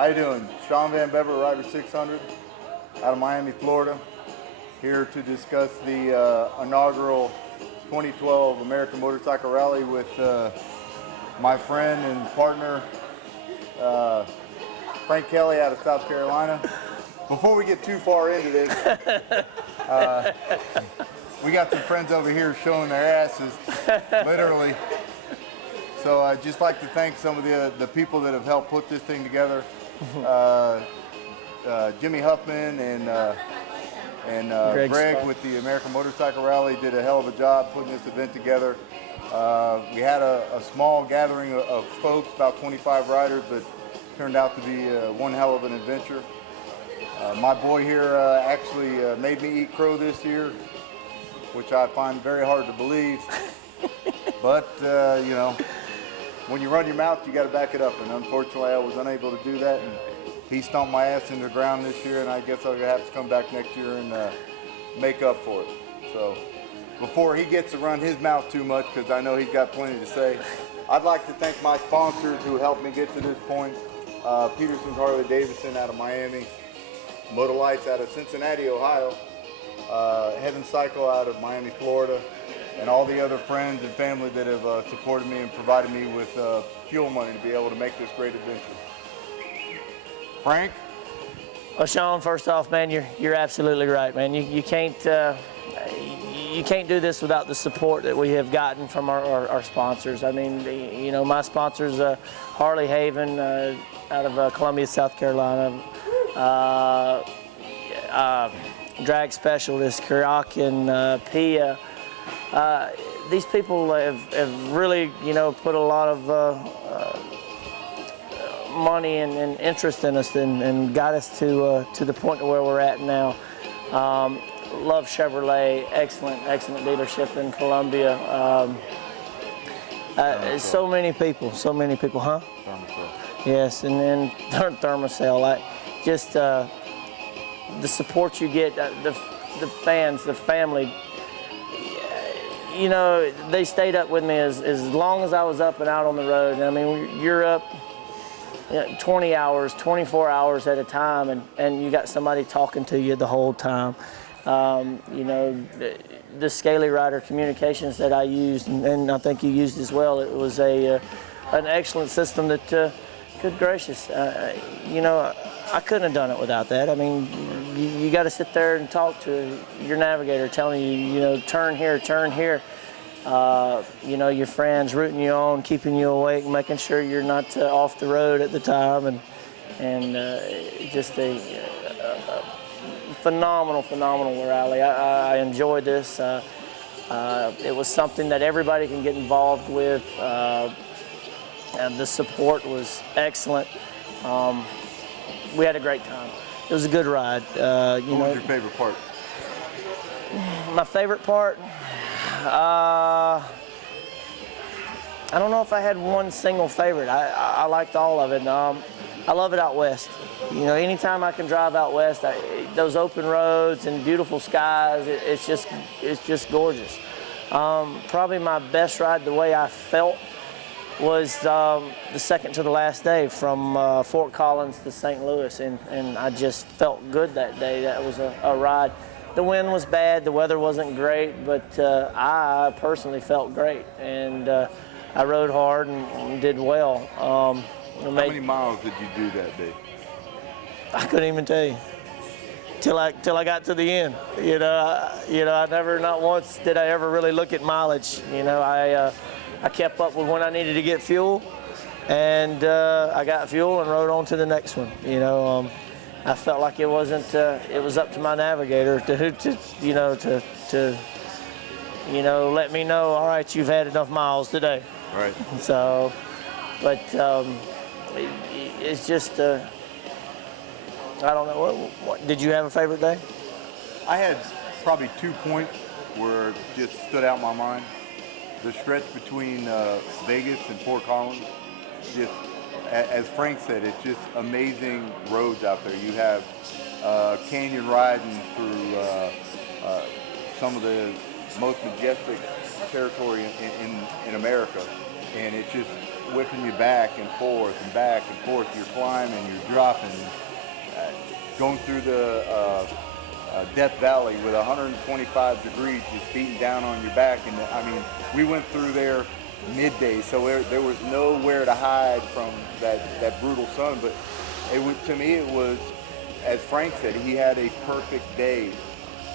How you doing? Sean Van Bever, Rider 600, out of Miami, Florida, here to discuss the inaugural 2012 American Motorcycle Rally with my friend and partner, Frank Kelly out of South Carolina. Before we get too far into this, we got some friends over here showing their asses, literally. So I'd just like to thank some of the people that have helped put this thing together. Jimmy Huffman and Greg with the American Motorcycle Rally did a hell of a job putting this event together. We had a small gathering of folks, about 25 riders, but turned out to be one hell of an adventure. My boy here actually made me eat crow this year, which I find very hard to believe. But, you know, when you run your mouth, you got to back it up. And unfortunately, I was unable to do that. And he stomped my ass into the ground this year, and I guess I'll have to come back next year and make up for it. So before he gets to run his mouth too much, because I know he's got plenty to say, I'd like to thank my sponsors who helped me get to this point. Peterson's Harley Davidson out of Miami, Motor Lights out of Cincinnati, Ohio, Heaven Cycle out of Miami, Florida, and all the other friends and family that have supported me and provided me with fuel money to be able to make this great adventure. Frank? Well, Sean, first off, man, you're absolutely right, man. You can't do this without the support that we have gotten from our sponsors. I mean, you know, my sponsors, Harley Haven out of Columbia, South Carolina, Drag Specialist, Karakin, Pia. These people have really, you know, put a lot of money and interest in us and got us to the point where we're at now. Love Chevrolet, excellent dealership in Columbia. So many people, huh? Thermacell. Yes, and then Thermacell. Just the support you get, the fans, the family. You know, they stayed up with me as long as I was up and out on the road. I mean, you're up 20 hours, 24 hours at a time, and you got somebody talking to you the whole time. You know, the Scaly Rider communications that I used, and I think you used as well, it was an excellent system that, good gracious, you know, I couldn't have done it without that. I mean, you got to sit there and talk to your navigator telling you, you know, turn here, turn here. You know, your friends rooting you on, keeping you awake, making sure you're not off the road at the time, and just a phenomenal rally. I enjoyed this. It was something that everybody can get involved with, and the support was excellent. We had a great time. It was a good ride. What was your favorite part? My favorite part? I don't know if I had one single favorite. I liked all of it. I love it out west. You know, anytime I can drive out west, those open roads and beautiful skies, it's just gorgeous. Probably my best ride, the way I felt, was the second to the last day from Fort Collins to St. Louis, and I just felt good that day. That was a ride. The wind was bad, the weather wasn't great, but I personally felt great, and I rode hard and did well. How many miles did you do that day? I couldn't even tell you till I got to the end. You know, I never, not once did I ever really look at mileage. You know, I kept up with when I needed to get fuel, and I got fuel and rode on to the next one. You know, I felt like it wasn't. It was up to my navigator to let me know. All right, you've had enough miles today. Right. So, but it's just. I don't know. What did you have a favorite day? I had probably 2 points where it just stood out in my mind. The stretch between Vegas and Fort Collins, just as Frank said, it's just amazing roads out there. You have canyon riding through some of the most majestic territory in America, and it's just whipping you back and forth and back and forth. You're climbing, you're dropping, going through the Death Valley with 125 degrees just beating down on your back. And I mean, we went through there midday, so there was nowhere to hide from that brutal sun. But to me, it was, as Frank said, he had a perfect day.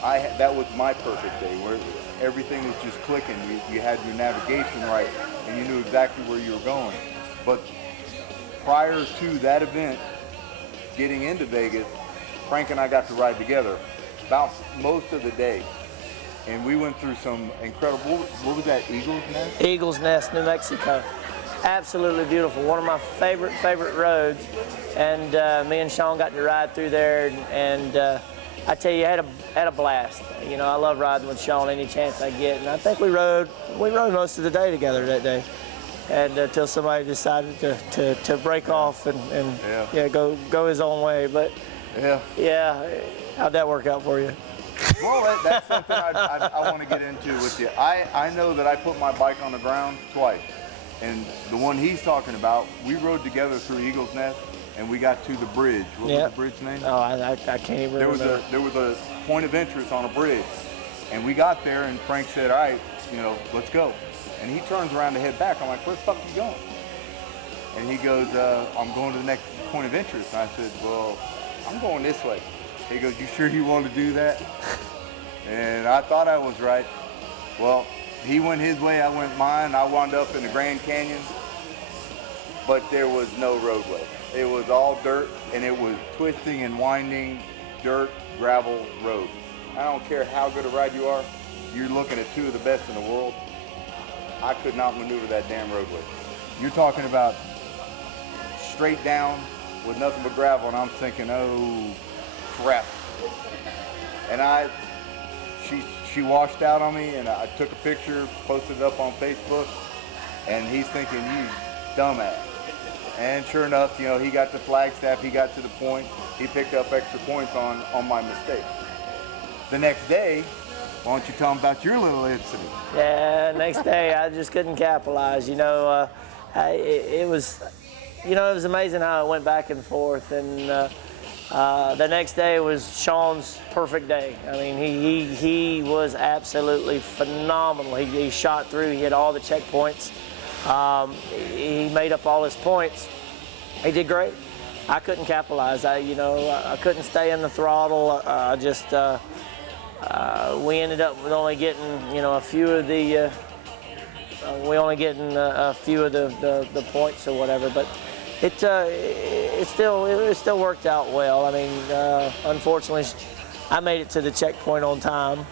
That was my perfect day, where everything was just clicking. You had your navigation right, and you knew exactly where you were going. But prior to that event, getting into Vegas, Frank and I got to ride together about most of the day. And we went through some incredible, what was that, Eagle's Nest? Eagle's Nest, New Mexico. Absolutely beautiful. One of my favorite roads. And me and Sean got to ride through there, and I tell you, I had a blast. You know, I love riding with Sean any chance I get. And I think we rode most of the day together that day. And until somebody decided to break off and go his own way. But yeah, how'd that work out for you? Well, that's something I want to get into with you. I know that I put my bike on the ground twice. And the one he's talking about, we rode together through Eagle's Nest, and we got to the bridge. What was the bridge name? Oh, I can't even remember. There was a point of interest on a bridge. And we got there, and Frank said, all right, you know, let's go. And he turns around to head back. I'm like, where the fuck are you going? And he goes, I'm going to the next point of interest. And I said, well, I'm going this way. He goes, you sure you want to do that? And I thought I was right. Well, he went his way, I went mine. I wound up in the Grand Canyon, but there was no roadway. It was all dirt, and it was twisting and winding dirt, gravel road. I don't care how good a ride you are, you're looking at two of the best in the world. I could not maneuver that damn roadway. You're talking about straight down with nothing but gravel, and I'm thinking, oh, crap. And she washed out on me, and I took a picture, posted it up on Facebook, and he's thinking, you dumbass. And sure enough, you know, he got to Flagstaff, he got to the point, he picked up extra points on my mistake. The next day, why don't you tell him about your little incident? Yeah, next day I just couldn't capitalize. You know, it was amazing how it went back and forth. And the next day was Sean's perfect day. I mean, he was absolutely phenomenal. He shot through. He had all the checkpoints. He made up all his points. He did great. I couldn't capitalize. I couldn't stay in the throttle. We ended up with only getting, a few of the. The points or whatever, but it still worked out well. I mean, unfortunately, I made it to the checkpoint on time.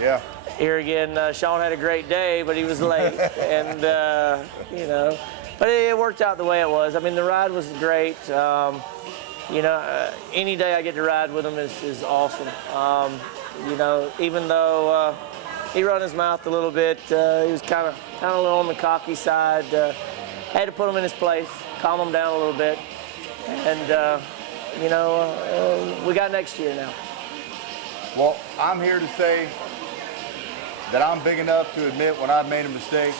Yeah. Here again, Sean had a great day, but he was late, and but it worked out the way it was. I mean, the ride was great. Any day I get to ride with him is awesome. Even though he run his mouth a little bit, he was kind of a little on the cocky side. Had to put him in his place, calm him down a little bit, and we got next year now. Well, I'm here to say that I'm big enough to admit when I've made a mistake,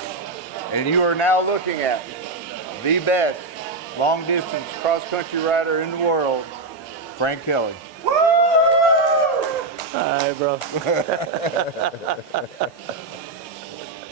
and you are now looking at the best long-distance cross-country rider in the world, Frank Kelly. All right, bro.